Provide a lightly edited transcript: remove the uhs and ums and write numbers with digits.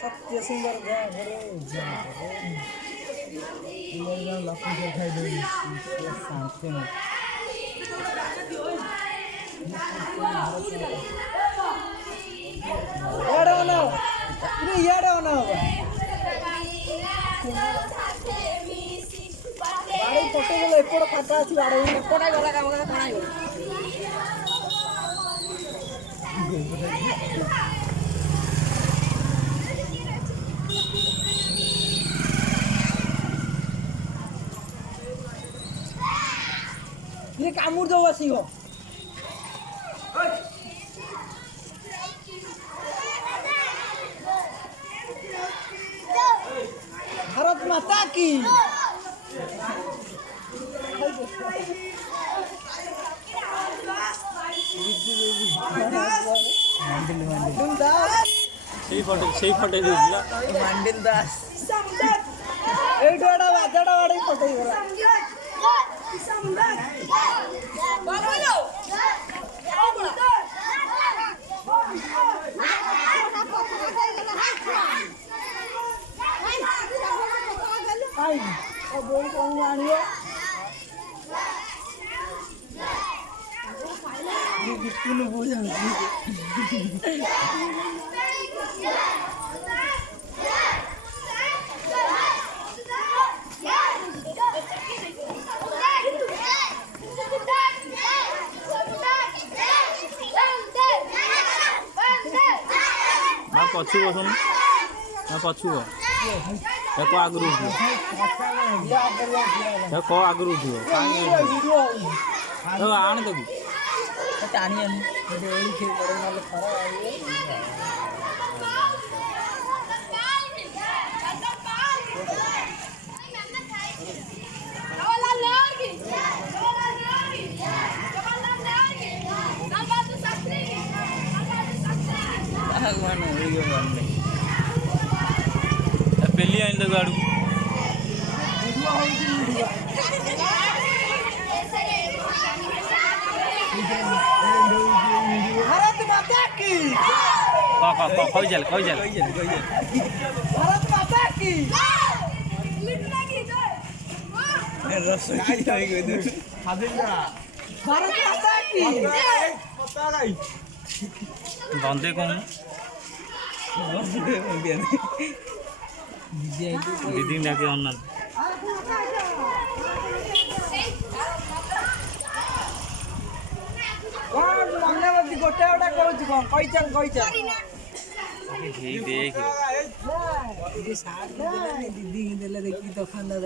सत्य सुंदर लक्ष्मी खाई दे शांति में पटे गलो एपड़ फाटा अच्छी बाड़ एपटा गला काम कणा ये कामुर दो बसी हो भारत माता की সেই ফটো দিয়েছিল মান্ডিল দাস এইটা বাজাটা বাড়ি ফটো গলা आई और बोल कौन जानियो ये बिल्कुल बोल जानती मैं पछु बसन मैं पछु देखो आगरू देखो आगरू तो आने दे टाणी आनी ओली खेल पड़े वाले खरा पेली आइन दे गाड़ू भारत माता की कोई चल भारत माता की भारत माता की बंदे कौन दीदी ने के अन्ना मंगलावती गोटे गोटा कहूँ कौन कही चल देख दीदी देखी तो खाना